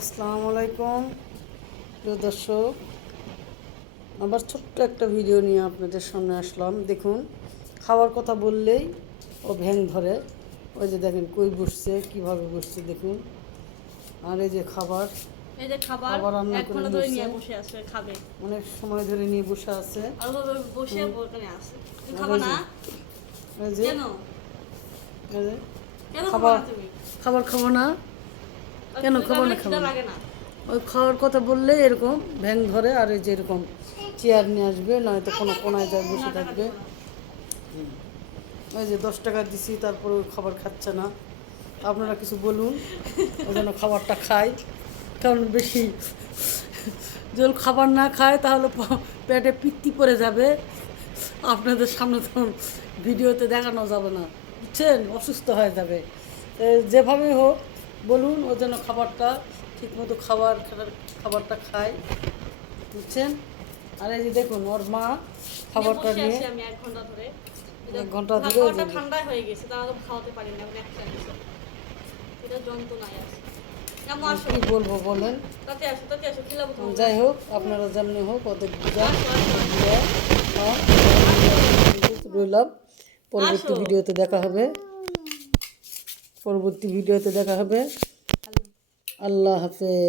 আসসালামু আলাইকুম প্রিয় দর্শক, আবার ছোট্ট একটা ভিডিও নিয়ে আপনাদের সামনে আসলাম। দেখুন, খাওয়ার কথা বললেই ও ভ্যাং ধরে। ওই যে দেখেন কই বসছে, কিভাবে বসছে দেখুন। আর এই যে খাবার খাবার রান্না করে নিয়ে খাবে অনেক সময় ধরে নিয়ে বসে আছে। খাবার খাবার খাবো না কেন? খাবো না, খাবো না। ওই খাওয়ার কথা বললে এরকম ভ্যাং ধরে। আর এই যে এরকম চেয়ার নিয়ে আসবে, নয়তো কোনো কোনায় যায় বসে থাকবে। ওই যে 10 টাকা দিছি, তারপরে ওই খাবার খাচ্ছে না। আপনারা কিছু বলুন, ওই জন্য খাবারটা খায়। কারণ বেশি যদি খাবার না খায় তাহলে পেটে পিত্তি পড়ে যাবে। আপনাদের সামনে তখন ভিডিওতে দেখানো যাবে না, বুঝছেন? অসুস্থ হয়ে যাবে। যেভাবে হোক বলুন, ও যেন খাবারটা ঠিকমতো খাবারটা খায়, বুঝছেন? আর এই যে দেখুন, ওর মা খাবারটা নিয়ে 1 ঘন্টা ধরে ঠান্ডা হয়ে গেছে, তাহলে খাওয়াতে পারি না। এটা যন্ত্রণায় আছে। কি বলবো বলেন? যাই হোক, আপনারা যেমনি হোক ওদের রইলাম। পরবর্তী ভিডিওতে দেখা হবে। আল্লাহ হাফেজ।